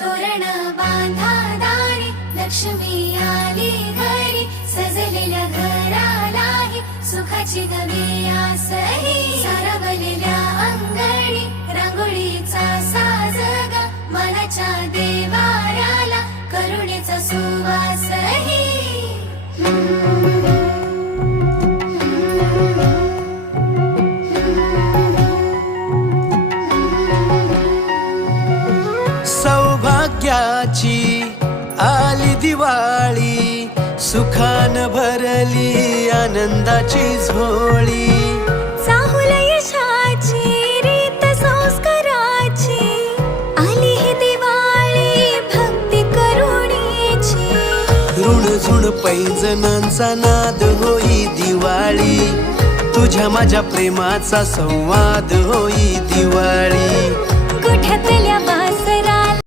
तोरण बांधा दारी, लक्ष्मी आली घरी, सजलेल्या घरालाही सुखाची गवी आसही. सारवलेल्या अंगणी रांगोळीचा साजगा, मनाच्या देवाऱ्याला करुणेचा सुवासही. सौभाग्याची आली दिवाळी, सुखान भरली आनंदाची झोळी. चाहुल यशाची रीत संस्काराची, आली ही दिवाळी भक्ती करुणेची. ऋणझुण पैंजणांचा नाद होई दिवाळी, तुझ्या माझ्या प्रेमाचा संवाद होई दिवाळी. गोठ्यातल्या